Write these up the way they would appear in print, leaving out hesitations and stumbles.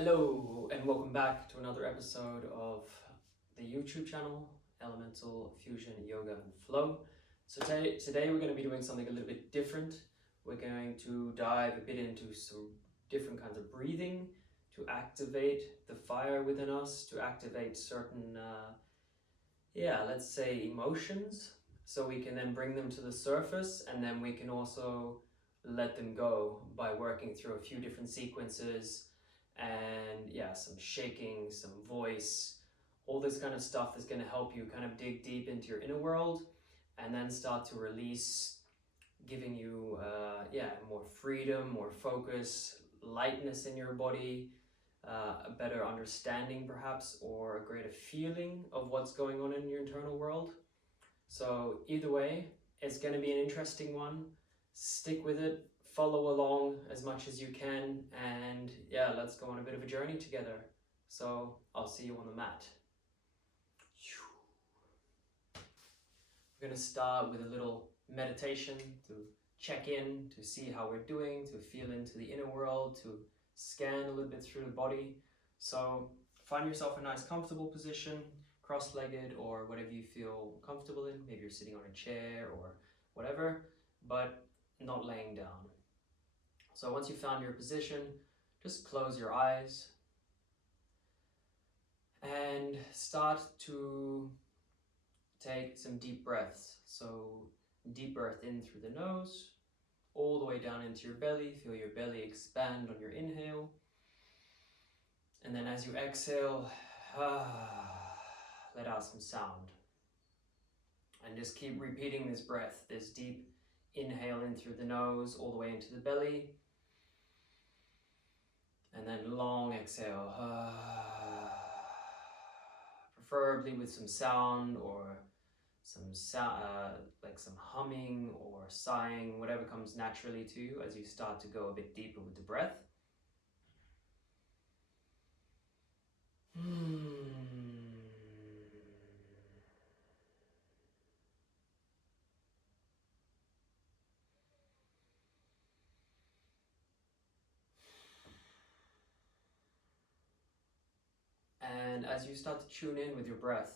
Hello and welcome back to another episode of the YouTube channel Elemental Fusion Yoga and Flow. So today we're going to be doing something a little bit different. We're going to dive a bit into some different kinds of breathing to activate the fire within us, to activate certain, let's say emotions, so we can then bring them to the surface, and then we can also let them go by working through a few different sequences and some shaking, some voice, all this kind of stuff is going to help you kind of dig deep into your inner world and then start to release, giving you more freedom, more focus, lightness in your body, a better understanding perhaps, or a greater feeling of what's going on in your internal world. So either way, it's going to be an interesting one. Stick with it, follow along as much as you can, and let's go on a bit of a journey together. So I'll see you on the mat. We're going to start with a little meditation to check in, to see how we're doing, to feel into the inner world, to scan a little bit through the body. So find yourself a nice comfortable position, cross-legged or whatever you feel comfortable in. Maybe you're sitting on a chair or whatever, but not laying down. So once you've found your position, just close your eyes and start to take some deep breaths. So deep breath in through the nose, all the way down into your belly. Feel your belly expand on your inhale. And then as you exhale, let out some sound. And just keep repeating this breath, this deep inhale in through the nose, all the way into the belly. And then long exhale, preferably with some sound or some like some humming or sighing, whatever comes naturally to you as you start to go a bit deeper with the breath. And as you start to tune in with your breath,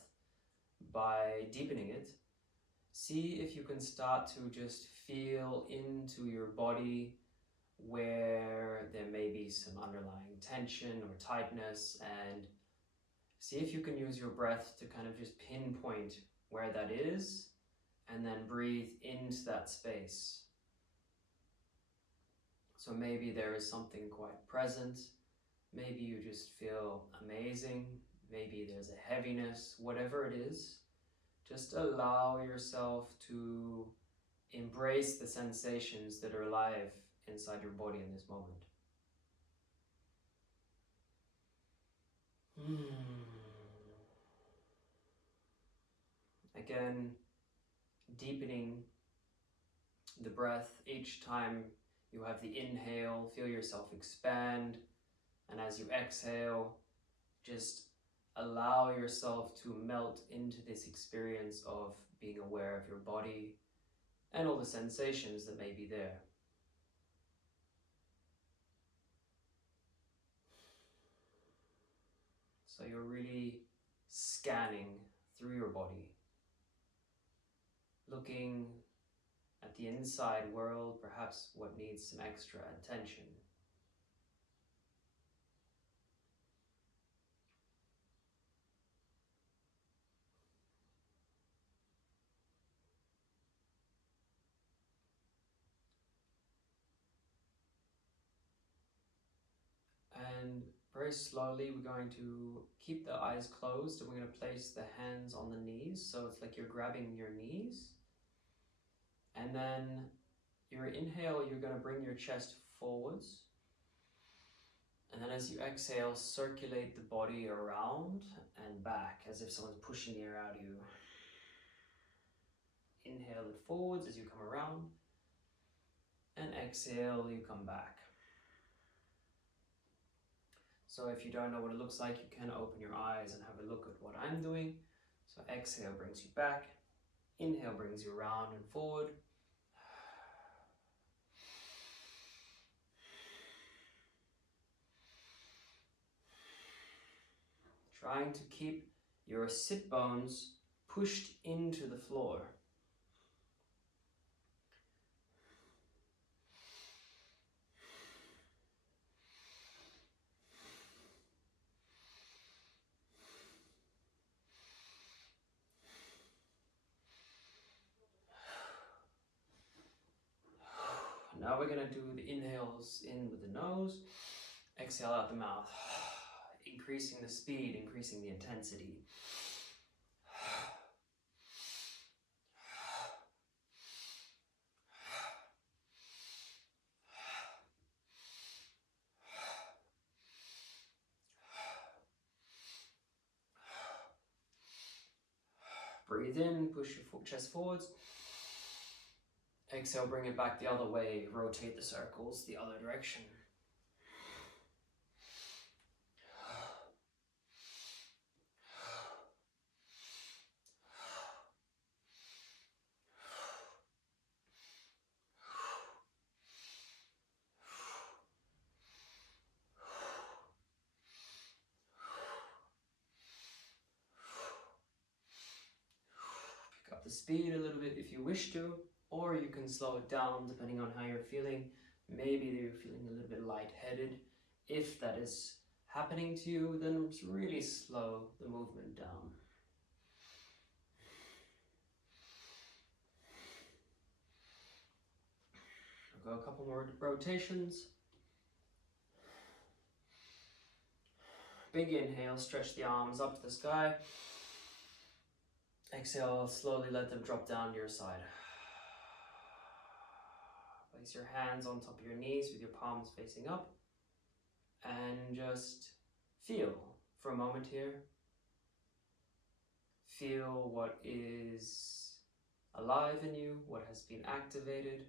by deepening it, see if you can start to just feel into your body where there may be some underlying tension or tightness, and see if you can use your breath to kind of just pinpoint where that is and then breathe into that space. So maybe there is something quite present. Maybe you just feel amazing. Maybe there's a heaviness, whatever it is. Just allow yourself to embrace the sensations that are alive inside your body in this moment. Again, deepening the breath each time you have the inhale, feel yourself expand. And as you exhale, just allow yourself to melt into this experience of being aware of your body and all the sensations that may be there. So you're really scanning through your body, looking at the inside world, perhaps what needs some extra attention. And very slowly, we're going to keep the eyes closed and we're going to place the hands on the knees. So it's like you're grabbing your knees. And then your inhale, you're going to bring your chest forwards. And then as you exhale, circulate the body around and back as if someone's pushing the air out of you. Inhale it forwards as you come around. And exhale, you come back. So if you don't know what it looks like, you can open your eyes and have a look at what I'm doing. So exhale brings you back. Inhale brings you around and forward. trying to keep your sit bones pushed into the floor. Now we're going to do the inhales in with the nose, exhale out the mouth, increasing the speed, increasing the intensity. Breathe in, push your chest forwards. Exhale, bring it back the other way, rotate the circles the other direction. Pick up the speed a little bit if you wish to, or you can slow it down depending on how you're feeling. Maybe you're feeling a little bit lightheaded. If that is happening to you, then just really slow the movement down. I'll go a couple more rotations. Big inhale, stretch the arms up to the sky. Exhale, slowly let them drop down to your side. Place your hands on top of your knees with your palms facing up. And just feel for a moment here. Feel what is alive in you, what has been activated.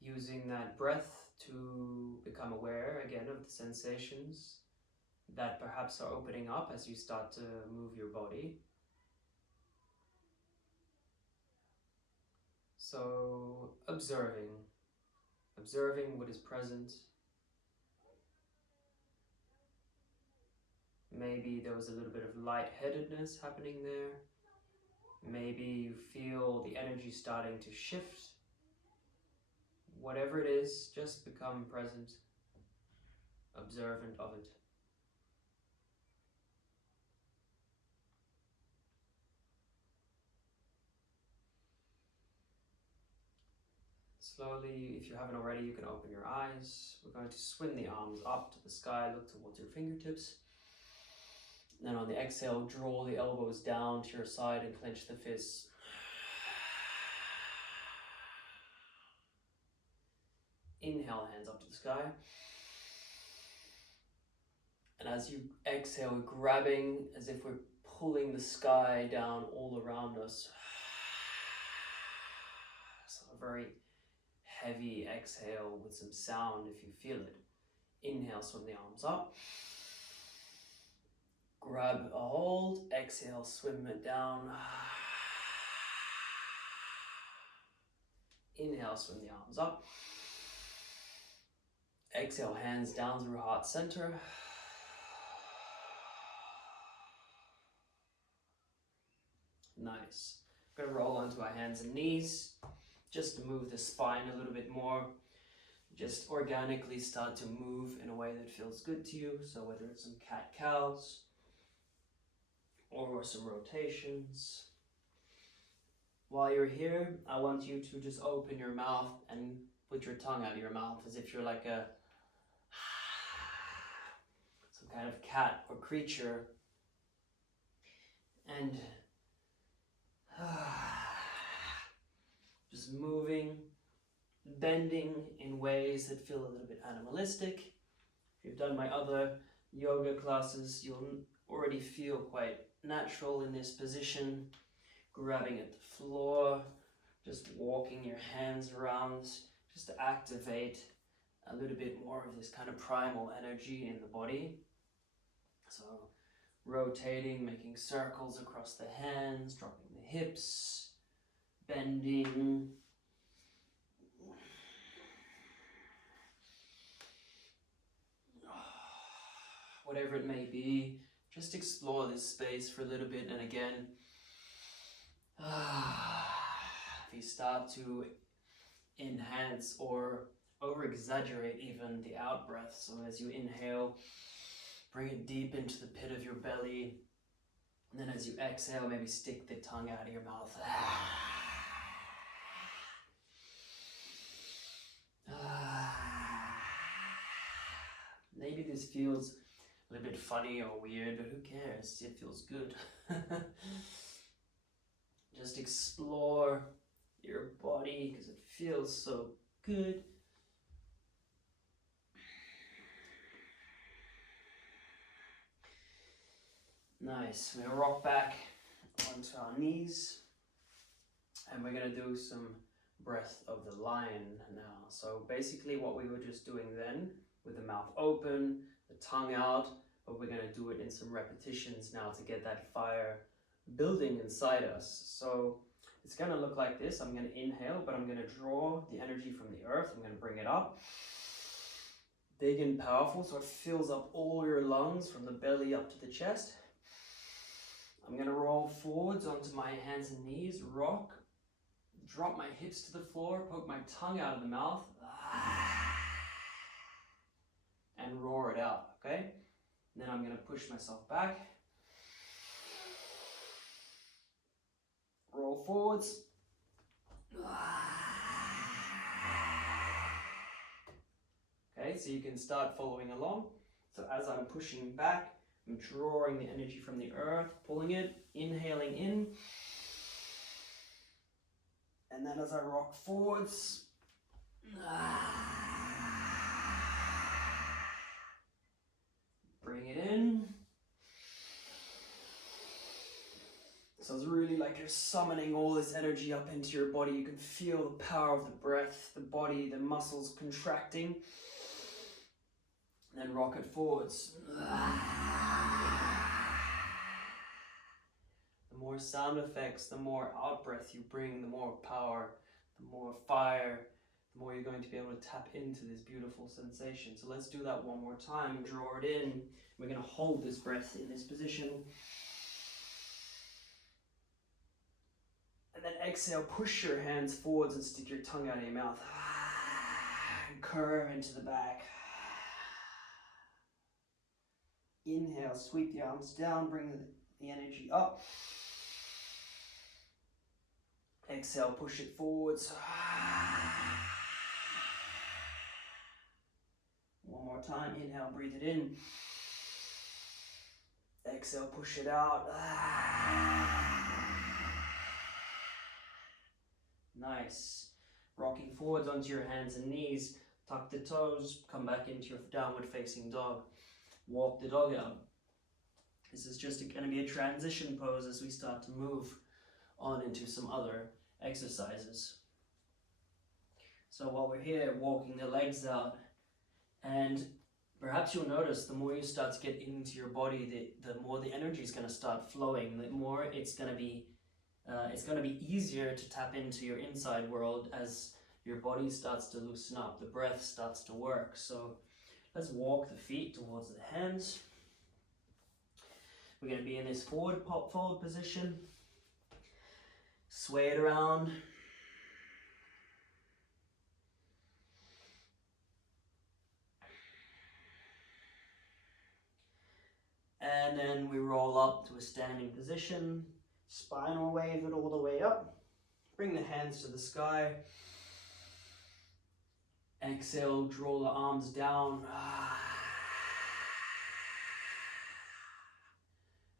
Using that breath to become aware again of the sensations that perhaps are opening up as you start to move your body. So observing what is present. Maybe there was a little bit of lightheadedness happening there. Maybe you feel the energy starting to shift. Whatever it is, just become present, observant of it. Slowly, if you haven't already, you can open your eyes. We're going to swing the arms up to the sky, look towards your fingertips. Then on the exhale, draw the elbows down to your side and clench the fists. Inhale, hands up to the sky. And as you exhale, we're grabbing as if we're pulling the sky down all around us. So a very heavy exhale with some sound if you feel it. Inhale, swim the arms up. Grab a hold. Exhale, swim it down. Inhale, swim the arms up. Exhale, hands down through heart center. Nice. We're going to roll onto our hands and knees just to move the spine a little bit more. Just organically start to move in a way that feels good to you. So whether it's some cat-cows or some rotations. While you're here, I want you to just open your mouth and put your tongue out of your mouth as if you're like some kind of cat or creature. And just moving, bending in ways that feel a little bit animalistic. If you've done my other yoga classes, you'll already feel quite natural in this position, grabbing at the floor, just walking your hands around, just to activate a little bit more of this kind of primal energy in the body. So rotating, making circles across the hands, dropping the hips, bending. Whatever it may be, just explore this space for a little bit. And again, if you start to enhance or over-exaggerate even the out breath, so as you inhale, bring it deep into the pit of your belly, and then as you exhale, maybe stick the tongue out of your mouth. Maybe this feels a little bit funny or weird, but who cares? It feels good. Just explore your body because it feels so good. Nice. We're gonna rock back onto our knees and we're gonna do some breath of the lion now. So basically what we were just doing then, with the mouth open, the tongue out, but we're gonna do it in some repetitions now to get that fire building inside us. So it's gonna look like this. I'm gonna inhale, but I'm gonna draw the energy from the earth. I'm gonna bring it up. Big and powerful, so it fills up all your lungs from the belly up to the chest. I'm gonna roll forwards onto my hands and knees, rock, drop my hips to the floor, poke my tongue out of the mouth, and roar it out, okay? And then I'm gonna push myself back, roll forwards, okay, so you can start following along. So as I'm pushing back, I'm drawing the energy from the earth, pulling it, inhaling in. And then as I rock forwards, bring it in. So it's really like you're summoning all this energy up into your body. You can feel the power of the breath, the body, the muscles contracting. And then rock it forwards. The more sound effects, the more out breath you bring, the more power, the more fire, the more you're going to be able to tap into this beautiful sensation. So let's do that one more time. Draw it in. We're going to hold this breath in this position. And then exhale, push your hands forwards and stick your tongue out of your mouth. And curve into the back. Inhale, sweep the arms down, bring the energy up. Exhale, push it forwards. One more time, inhale, breathe it in. Exhale, push it out. Nice. Rocking forwards onto your hands and knees. Tuck the toes, come back into your downward facing dog. Walk the dog out. This is just going to be a transition pose as we start to move on into some other exercises. So while we're here, walking the legs out, and perhaps you'll notice the more you start to get into your body, the more the energy is going to start flowing, the more it's going to be easier to tap into your inside world as your body starts to loosen up, the breath starts to work. So let's walk the feet towards the hands. We're going to be in this forward position. Sway it around. And then we roll up to a standing position. Spinal wave it all the way up. Bring the hands to the sky. Exhale, draw the arms down.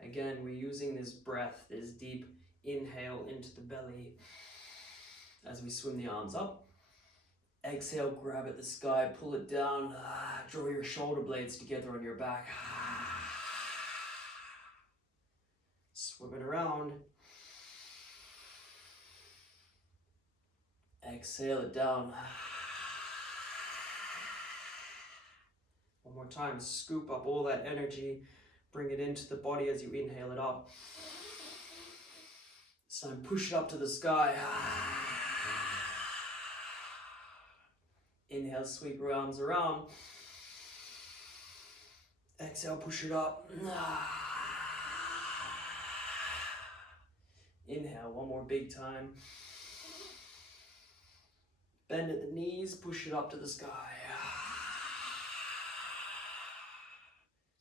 Again, we're using this breath, this deep inhale into the belly as we swim the arms up. Exhale, grab at the sky, pull it down, draw your shoulder blades together on your back. Swim it around. Exhale it down. One more time, scoop up all that energy, Bring it into the body as you inhale it up. So push it up to the sky. Inhale, sweep your arms around. Exhale, push it up. Inhale, one more big time. Bend at the knees, push it up to the sky.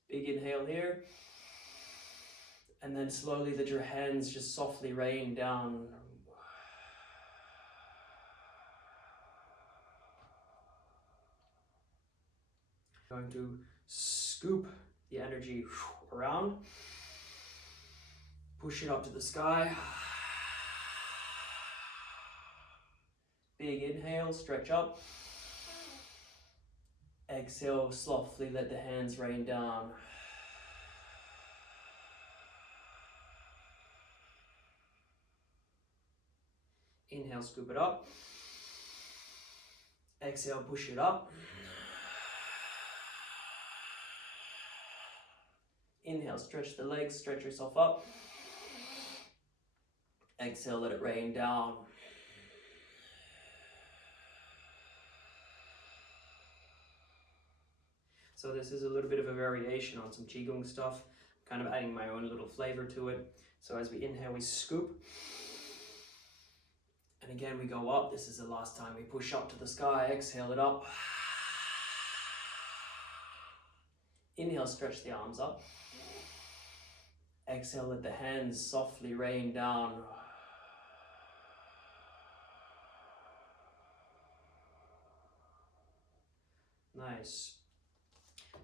Big inhale here. And then slowly let your hands just softly rain down. Going to scoop the energy around. Push it up to the sky. Big inhale, stretch up. Exhale, softly let the hands rain down. Inhale, scoop it up. Exhale, push it up. Inhale, stretch the legs, stretch yourself up. Exhale, let it rain down. So this is a little bit of a variation on some Qigong stuff, kind of adding my own little flavor to it. So as we inhale, we scoop. And again, we go up. This is the last time we push up to the sky. Exhale it up. Inhale, stretch the arms up. Exhale, let the hands softly rain down. Nice.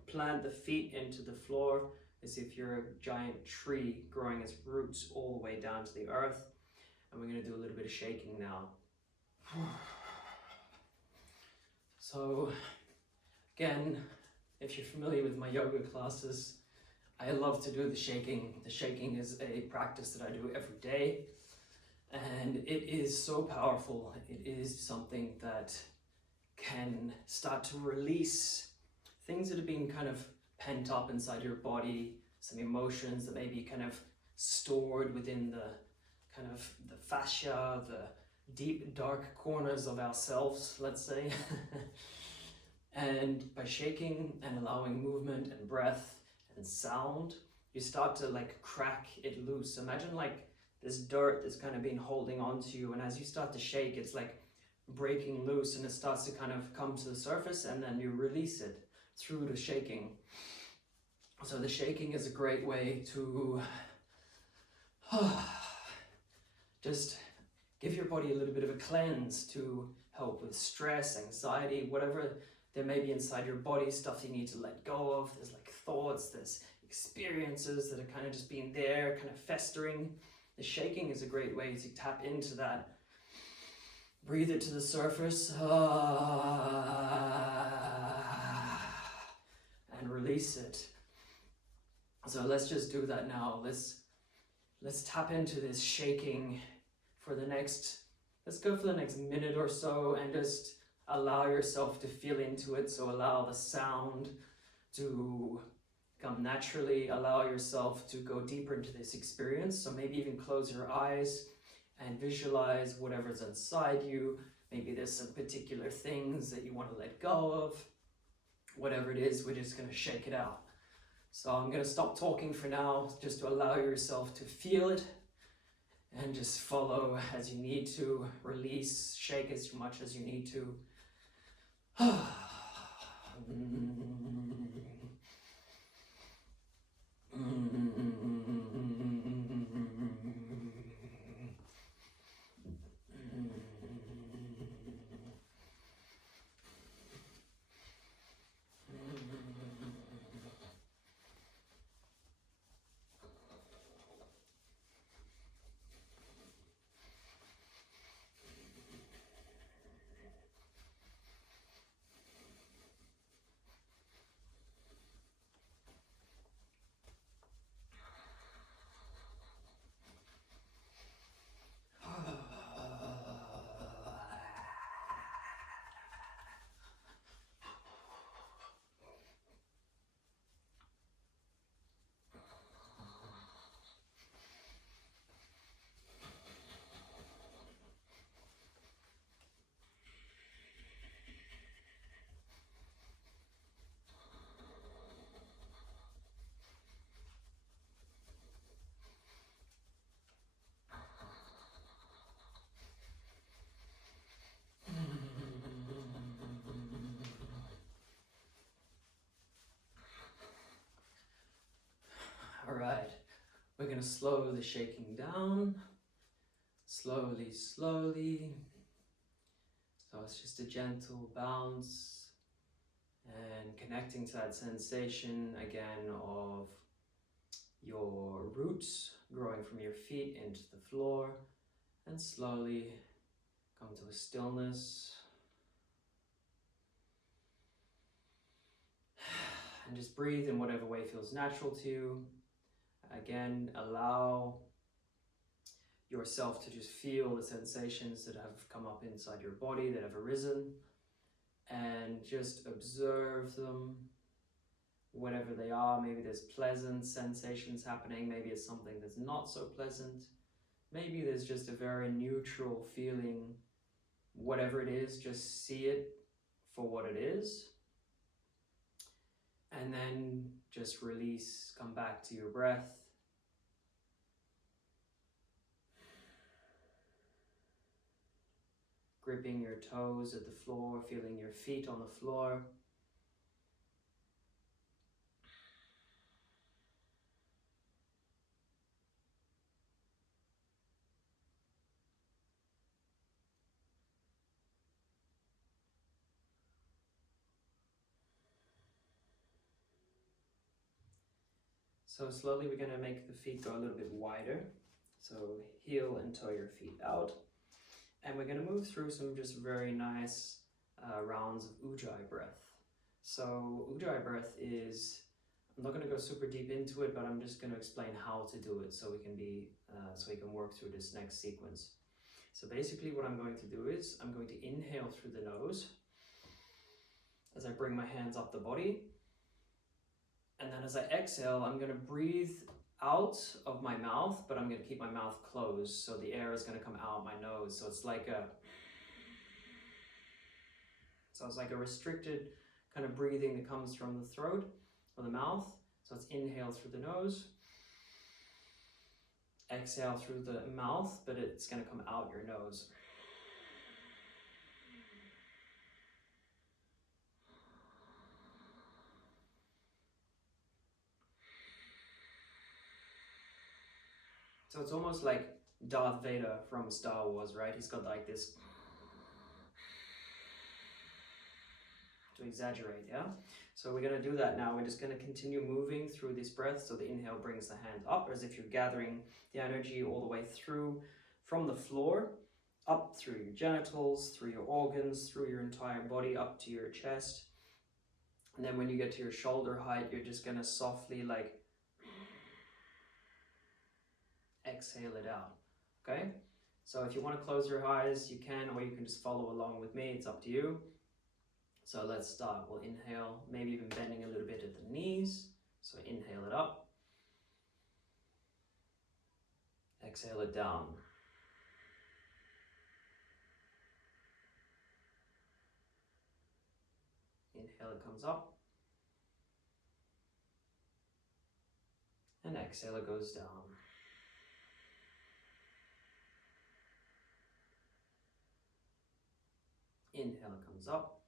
Plant the feet into the floor as if you're a giant tree growing its roots all the way down to the earth. And we're going to do a little bit of shaking now. So again, if you're familiar with my yoga classes, I love to do the shaking. The shaking is a practice that I do every day, and it is so powerful. It is something that can start to release things that have been kind of pent up inside your body, some emotions that may be kind of stored within the kind of the fascia, the deep dark corners of ourselves, let's say. And by shaking and allowing movement and breath and sound, you start to like crack it loose. Imagine like this dirt that's kind of been holding on to you, and as you start to shake, it's like breaking loose and it starts to kind of come to the surface, and then you release it through the shaking. So the shaking is a great way to just give your body a little bit of a cleanse to help with stress, anxiety, whatever there may be inside your body, stuff you need to let go of. There's like thoughts, there's experiences that are kind of just being there, kind of festering. The shaking is a great way to tap into that. Breathe it to the surface. And release it. So let's just do that now. Let's tap into this shaking for the next, let's go for the next minute or so and just allow yourself to feel into it. So allow the sound to come naturally. Allow yourself to go deeper into this experience. So maybe even close your eyes and visualize whatever's inside you. Maybe there's some particular things that you want to let go of. Whatever it is, we're just going to shake it out. So I'm going to stop talking for now, just to allow yourself to feel it and just follow as you need to. Release, shake as much as you need to. We're going to slow the shaking down, slowly, slowly. So it's just a gentle bounce and connecting to that sensation again of your roots growing from your feet into the floor, and slowly come to a stillness. And just breathe in whatever way feels natural to you. Again, allow yourself to just feel the sensations that have come up inside your body, that have arisen, and just observe them, whatever they are. Maybe there's pleasant sensations happening, maybe it's something that's not so pleasant, maybe there's just a very neutral feeling. Whatever it is, just see it for what it is, and then just release, come back to your breath. Gripping your toes at the floor, feeling your feet on the floor. So slowly we're going to make the feet go a little bit wider. So heel and toe your feet out. And we're going to move through some just very nice rounds of Ujjayi breath. So Ujjayi breath is, I'm not going to go super deep into it, but I'm just going to explain how to do it so we can work through this next sequence. So basically what I'm going to do is I'm going to inhale through the nose as I bring my hands up the body. And then as I exhale, I'm going to breathe out of my mouth, but I'm going to keep my mouth closed. So the air is going to come out my nose. So it's like a restricted kind of breathing that comes from the throat or the mouth. So it's inhale through the nose, exhale through the mouth, but it's going to come out your nose. So it's almost like Darth Vader from Star Wars, right? He's got like this, to exaggerate, yeah? So we're going to do that now. We're just going to continue moving through this breath. So the inhale brings the hand up as if you're gathering the energy all the way through from the floor, up through your genitals, through your organs, through your entire body, up to your chest. And then when you get to your shoulder height, you're just going to softly like exhale it out, okay? So if you want to close your eyes, you can, or you can just follow along with me. It's up to you. So let's start. We'll inhale, maybe even bending a little bit at the knees. So inhale it up. Exhale it down. Inhale, it comes up. And exhale, it goes down. Inhale, it comes up.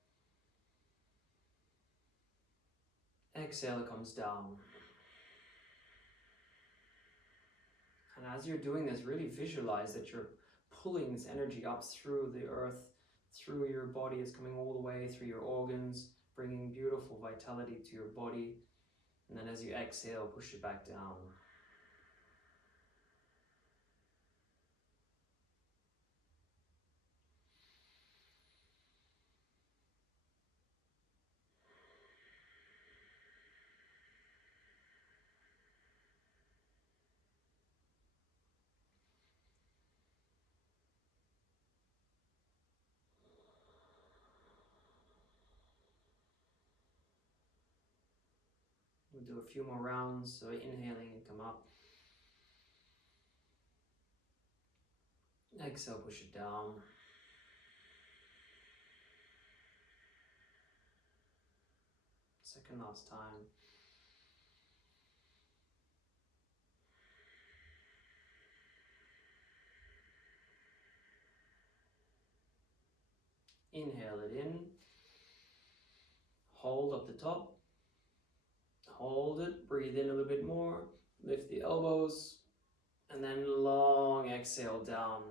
Exhale, it comes down. And as you're doing this, really visualize that you're pulling this energy up through the earth, through your body. It's coming all the way through your organs, bringing beautiful vitality to your body. And then as you exhale, push it back down. We'll do a few more rounds. So inhaling and come up. Exhale, push it down. Second last time. Inhale it in. Hold up the top. Hold it. Breathe in a little bit more. Lift the elbows. And then long exhale down.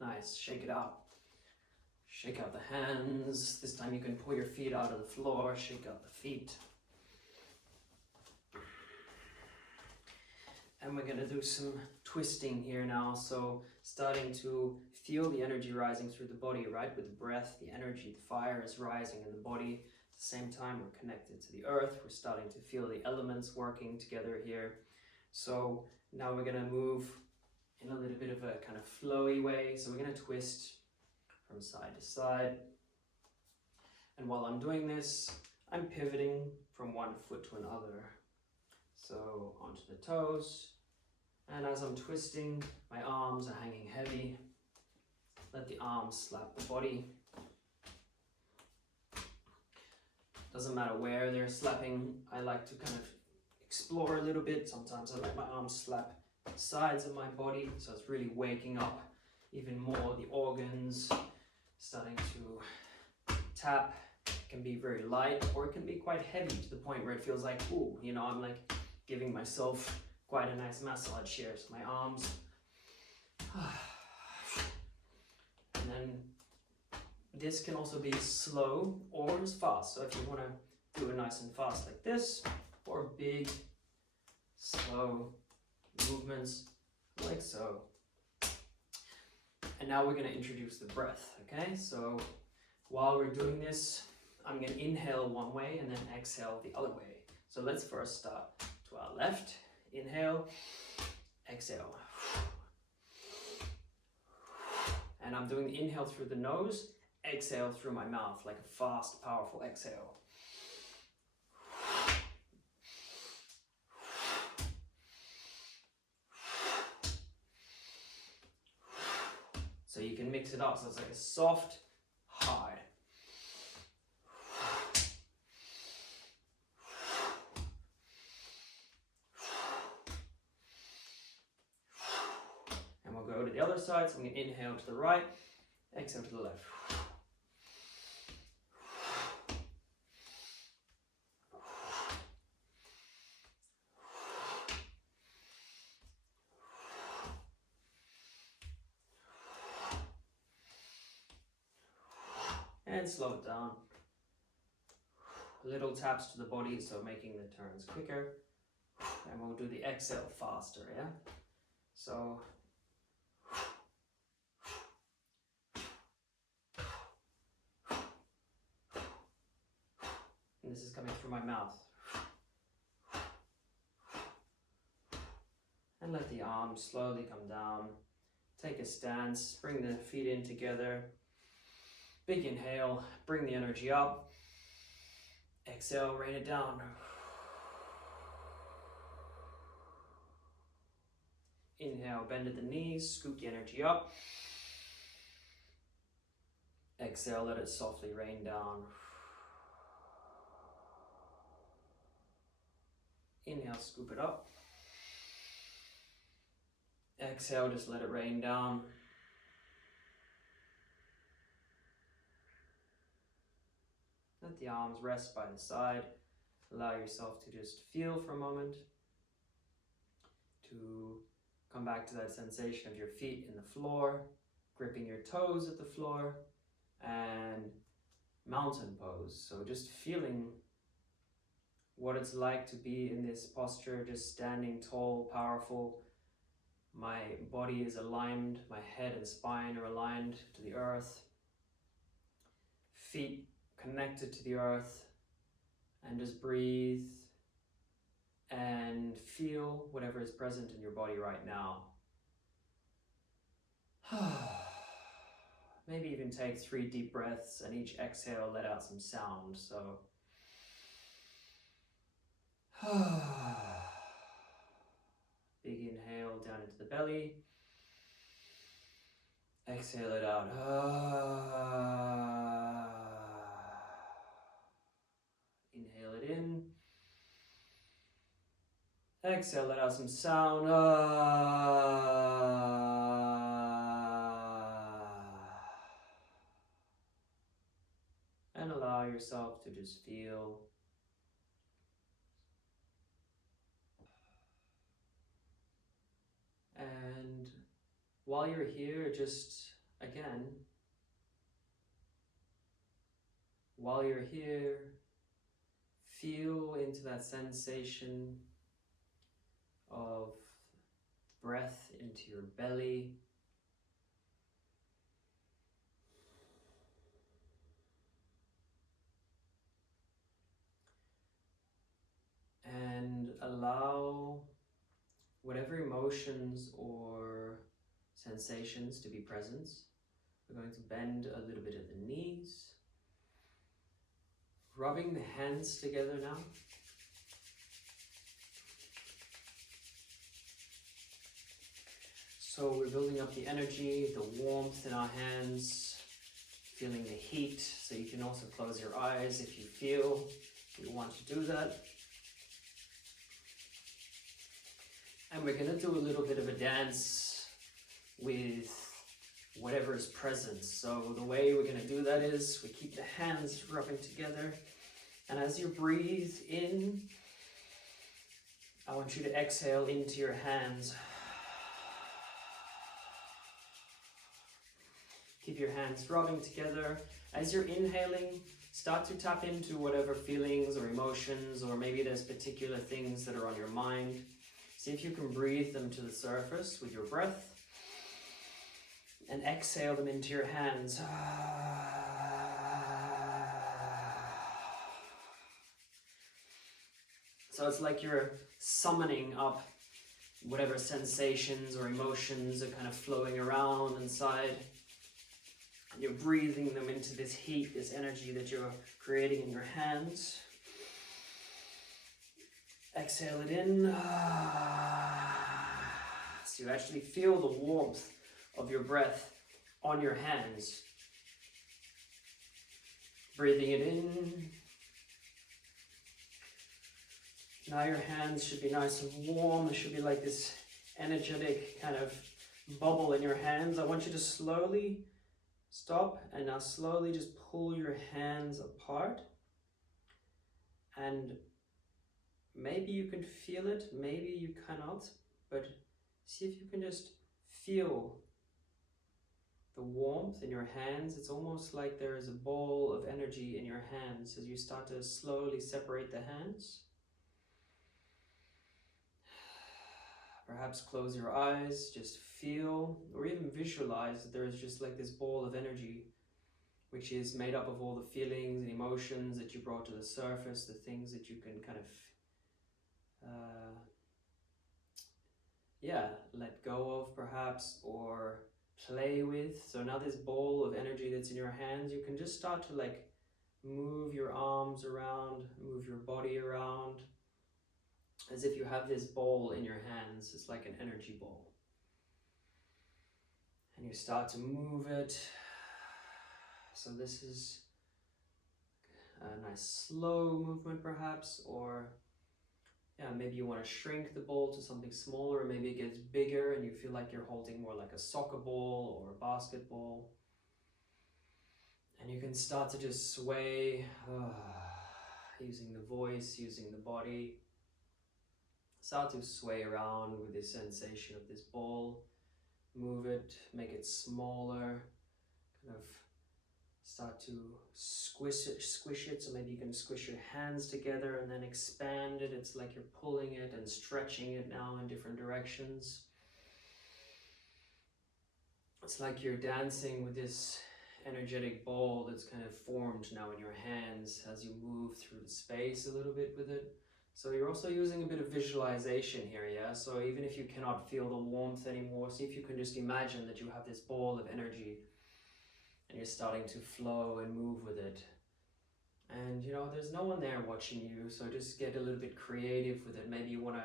Nice, shake it out. Shake out the hands. This time you can pull your feet out of the floor, shake out the feet. And we're gonna do some twisting here now. So starting to feel the energy rising through the body, right? With the breath, the energy, the fire is rising in the body. At the same time, we're connected to the earth. We're starting to feel the elements working together here. So now we're gonna move in a little bit of a kind of flowy way. So we're gonna twist from side to side. And while I'm doing this, I'm pivoting from one foot to another. So onto the toes. And as I'm twisting, my arms are hanging heavy. Let the arms slap the body. Doesn't matter where they're slapping. I like to kind of explore a little bit. Sometimes I let my arms slap the sides of my body. So it's really waking up even more the organs, starting to tap. It can be very light or it can be quite heavy to the point where it feels like, ooh, you know, I'm like giving myself quite a nice massage here. So my arms. And then this can also be slow or as fast. So if you want to do it nice and fast like this, or big, slow movements like so. And now we're going to introduce the breath, okay? So while we're doing this, I'm going to inhale one way and then exhale the other way. So let's first start to our left. Inhale, exhale. And I'm doing the inhale through the nose, exhale through my mouth, like a fast, powerful exhale. So you can mix it up, so it's like a soft, high. And we'll go to the other side, so I'm going to inhale to the right, exhale to the left. And slow it down. Little taps to the body, so making the turns quicker. And we'll do the exhale faster, yeah? So, and this is coming through my mouth. And let the arms slowly come down. Take a stance, bring the feet in together. Big inhale, bring the energy up. Exhale, rain it down. Inhale, bend at the knees, scoop the energy up. Exhale, let it softly rain down. Inhale, scoop it up. Exhale, just let it rain down. Let the arms rest by the side. Allow yourself to just feel for a moment. To come back to that sensation of your feet in the floor, gripping your toes at the floor, and mountain pose. So just feeling what it's like to be in this posture, just standing tall, powerful. My body is aligned, my head and spine are aligned to the earth. Feet connected to the earth, and just breathe and feel whatever is present in your body right now. Maybe even take 3 deep breaths, and each exhale let out some sound. So big inhale down into the belly. Exhale it out. Inhale it in. Exhale, let out some sound. and allow yourself to just feel. And while you're here, just again, while you're here, feel into that sensation of breath into your belly. And allow whatever emotions or sensations to be present. We're going to bend a little bit at the knees. Rubbing the hands together now. So we're building up the energy, the warmth in our hands, feeling the heat. So you can also close your eyes if you feel you want to do that. And we're going to do a little bit of a dance with whatever is present. So the way we're going to do that is we keep the hands rubbing together. And as you breathe in, I want you to exhale into your hands. Keep your hands rubbing together. As you're inhaling, start to tap into whatever feelings or emotions, or maybe there's particular things that are on your mind. See if you can breathe them to the surface with your breath. And exhale them into your hands. So it's like you're summoning up whatever sensations or emotions are kind of flowing around inside. And you're breathing them into this heat, this energy that you're creating in your hands. Exhale it in. So you actually feel the warmth of your breath on your hands. Breathing it in. Now your hands should be nice and warm. There should be like this energetic kind of bubble in your hands. I want you to slowly stop and now slowly just pull your hands apart. And maybe you can feel it, maybe you cannot, but see if you can just feel the warmth in your hands. It's almost like there is a ball of energy in your hands as you start to slowly separate the hands. Perhaps close your eyes, just feel or even visualize that there is just like this ball of energy which is made up of all the feelings and emotions that you brought to the surface, the things that you can kind of let go of perhaps, or play with. So now this ball of energy that's in your hands, you can just start to like move your arms around, move your body around, as if you have this ball in your hands. It's like an energy ball. And you start to move it. So this is a nice slow movement perhaps, or maybe you want to shrink the ball to something smaller, or maybe it gets bigger and you feel like you're holding more like a soccer ball or a basketball. And you can start to just sway, using the voice, using the body. Start to sway around with this sensation of this ball. Move it, make it smaller, kind of start to squish it. So maybe you can squish your hands together and then expand it. It's like you're pulling it and stretching it now in different directions. It's like you're dancing with this energetic ball that's kind of formed now in your hands as you move through the space a little bit with it. So you're also using a bit of visualization here, yeah? So even if you cannot feel the warmth anymore, see if you can just imagine that you have this ball of energy and you're starting to flow and move with it. And there's no one there watching you, so just get a little bit creative with it. Maybe you want to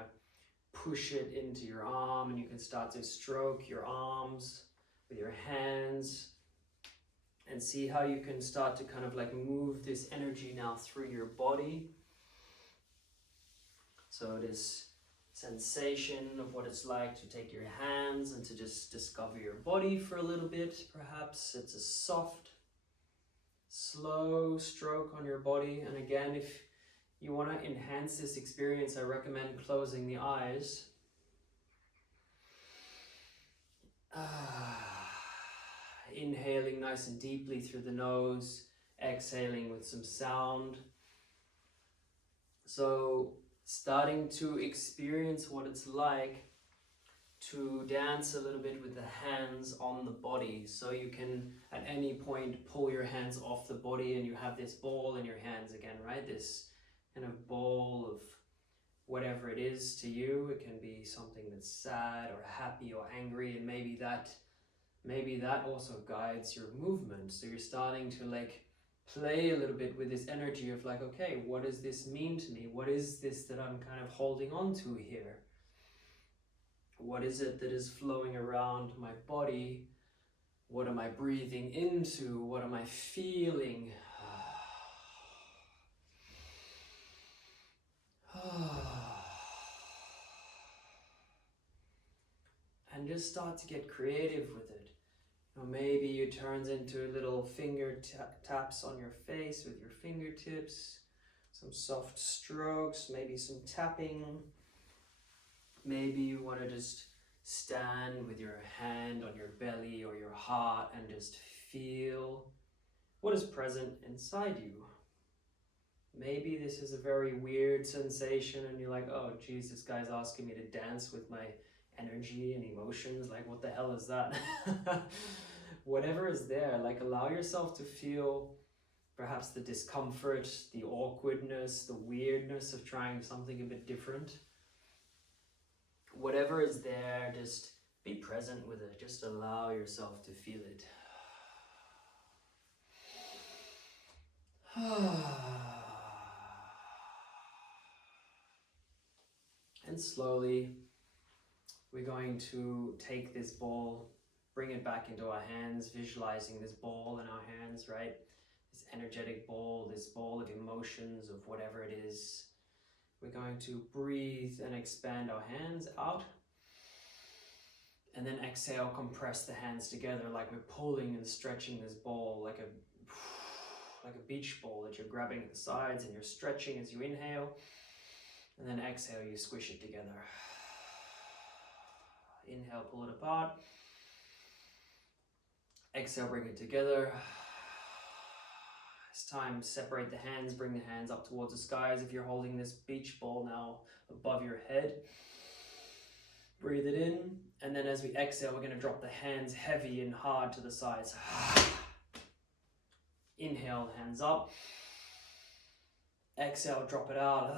push it into your arm and you can start to stroke your arms with your hands and see how you can start to kind of like move this energy now through your body. So this sensation of what it's like to take your hands and to just discover your body for a little bit. Perhaps it's a soft, slow slow stroke on your body. And again, if you want to enhance this experience, I recommend closing the eyes. Inhaling nice and deeply through the nose, exhaling with some sound. So starting to experience what it's like to dance a little bit with the hands on the body. So you can at any point pull your hands off the body and you have this ball in your hands again, right? This kind of ball of whatever it is to you. It can be something that's sad or happy or angry, and maybe that also guides your movement. So you're starting to like play a little bit with this energy of like, okay, what does this mean to me? What is this that I'm kind of holding on to here? What is it that is flowing around my body? What am I breathing into? What am I feeling? And just start to get creative with it. Or maybe it turns into little finger taps on your face with your fingertips, some soft strokes, maybe some tapping. Maybe you want to just stand with your hand on your belly or your heart and just feel what is present inside you. Maybe this is a very weird sensation and you're like, oh geez, this guy's asking me to dance with my energy and emotions, like what the hell is that? Whatever is there, like allow yourself to feel perhaps the discomfort, the awkwardness, the weirdness of trying something a bit different. Whatever is there, just be present with it. Just allow yourself to feel it. And slowly, we're going to take this ball, bring it back into our hands, visualizing this ball in our hands, right? This energetic ball, this ball of emotions, of whatever it is. We're going to breathe and expand our hands out. And then exhale, compress the hands together like we're pulling and stretching this ball like a beach ball that you're grabbing at the sides and you're stretching as you inhale. And then exhale, you squish it together. Inhale, pull it apart. Exhale, bring it together. It's time to separate the hands, bring the hands up towards the sky as if you're holding this beach ball now above your head. Breathe it in, and then as we exhale, we're going to drop the hands heavy and hard to the sides. Inhale, hands up. Exhale, drop it out.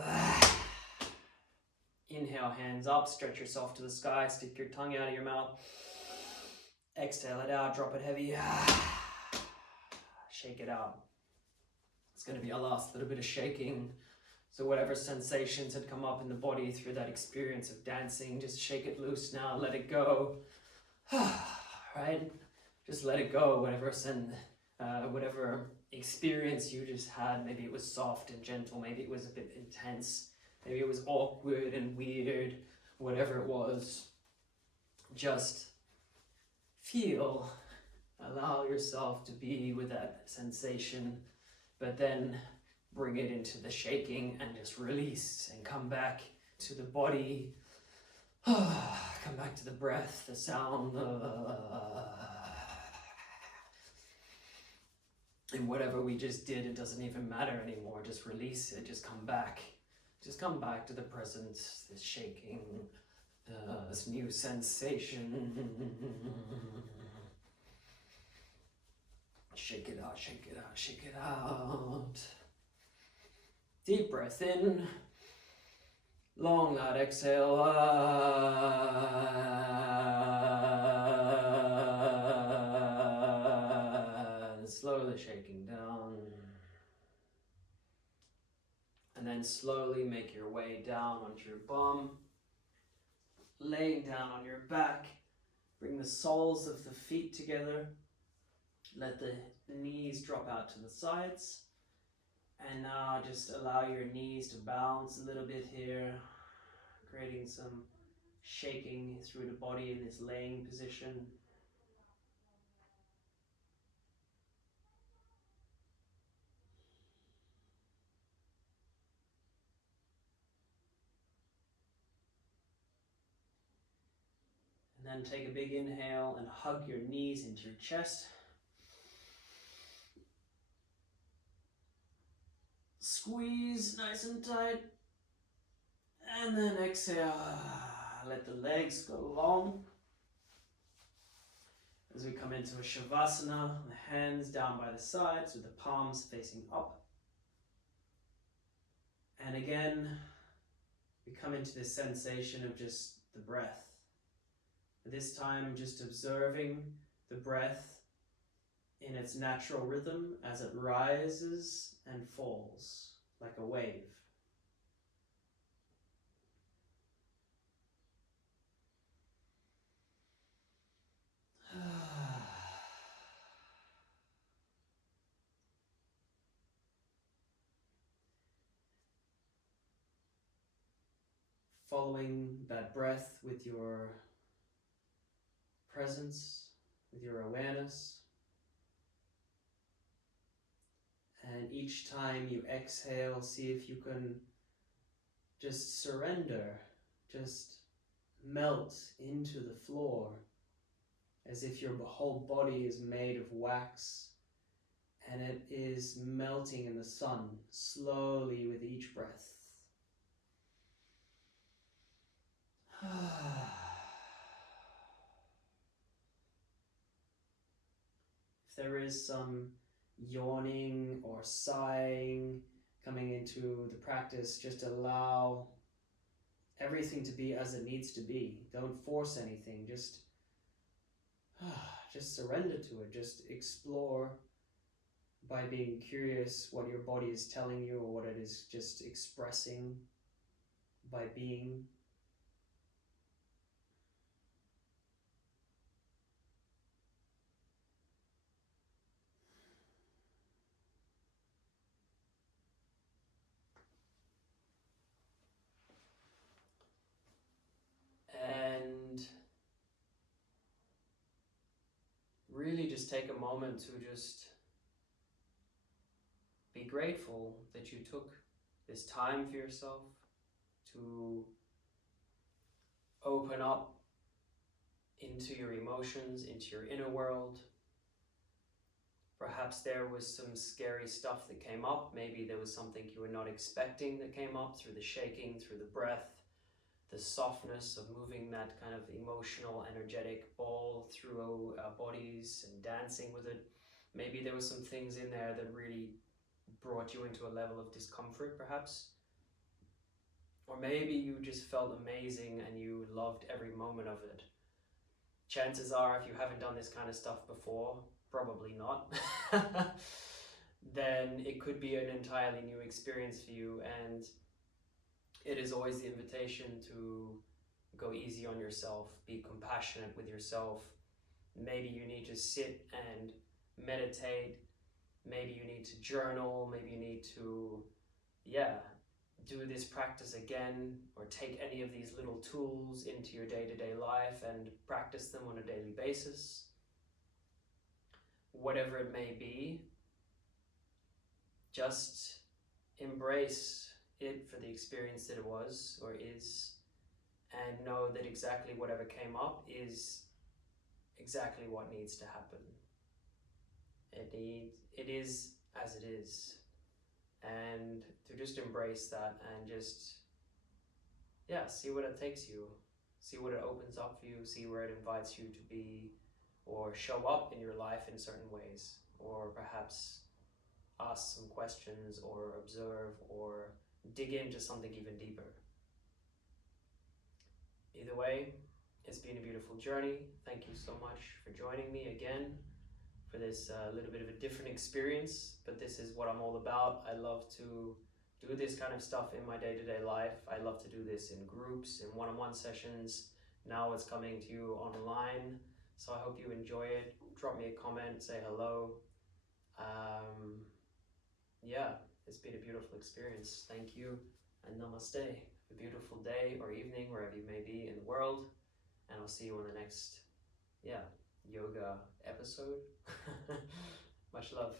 Inhale, hands up, stretch yourself to the sky, stick your tongue out of your mouth. Exhale it out, drop it heavy. Shake it out. It's going to be our last little bit of shaking. So whatever sensations had come up in the body through that experience of dancing, just shake it loose now, let it go. Right? Just let it go, whatever experience you just had. Maybe it was soft and gentle, maybe it was a bit intense, maybe it was awkward and weird, whatever it was. Just feel, allow yourself to be with that sensation, but then bring it into the shaking and just release and come back to the body. Come back to the breath, the sound. And whatever we just did, it doesn't even matter anymore. Just release it, just come back. Just come back to the present, this shaking, this new sensation. Shake it out, shake it out, shake it out. Deep breath in. Long, loud exhale. And slowly shaking down. And then slowly make your way down onto your bum. Laying down on your back. Bring the soles of the feet together. Let the knees drop out to the sides. And now just allow your knees to bounce a little bit here, creating some shaking through the body in this laying position. And then take a big inhale and hug your knees into your chest. Squeeze nice and tight. And then exhale. Let the legs go long. As we come into a Shavasana, the hands down by the sides with the palms facing up. And again, we come into this sensation of just the breath. This time, just observing the breath in its natural rhythm as it rises and falls like a wave. Following that breath with your presence, with your awareness. And each time you exhale, see if you can just surrender, just melt into the floor as if your whole body is made of wax and it is melting in the sun slowly with each breath. If there is some yawning or sighing coming into the practice, just allow everything to be as it needs to be. Don't force anything, just surrender to it. Just explore by being curious what your body is telling you or what it is just expressing by being. And really just take a moment to just be grateful that you took this time for yourself to open up into your emotions, into your inner world. Perhaps there was some scary stuff that came up. Maybe there was something you were not expecting that came up through the shaking, through the breath, the softness of moving that kind of emotional, energetic ball through our bodies and dancing with it. Maybe there were some things in there that really brought you into a level of discomfort, perhaps. Or maybe you just felt amazing and you loved every moment of it. Chances are, if you haven't done this kind of stuff before, probably not, then it could be an entirely new experience for you. And it is always the invitation to go easy on yourself, be compassionate with yourself. Maybe you need to sit and meditate. Maybe you need to journal. Maybe you need to, do this practice again, or take any of these little tools into your day-to-day life and practice them on a daily basis. Whatever it may be, just embrace it for the experience that it was or is, and know that exactly whatever came up is exactly what needs to happen. It is as it is. And to just embrace that and just, see what it takes you, see what it opens up for you, see where it invites you to be or show up in your life in certain ways, or perhaps ask some questions or observe or dig into something even deeper. Either way, it's been a beautiful journey. Thank you so much for joining me again for this little bit of a different experience, but this is what I'm all about. I love to do this kind of stuff in my day-to-day life. I love to do this in groups, in one-on-one sessions. Now it's coming to you online, so I hope you enjoy it. Drop me a comment, say hello. It's been a beautiful experience. Thank you, and namaste. A beautiful day or evening wherever you may be in the world, and I'll see you on the next yoga episode. Much love.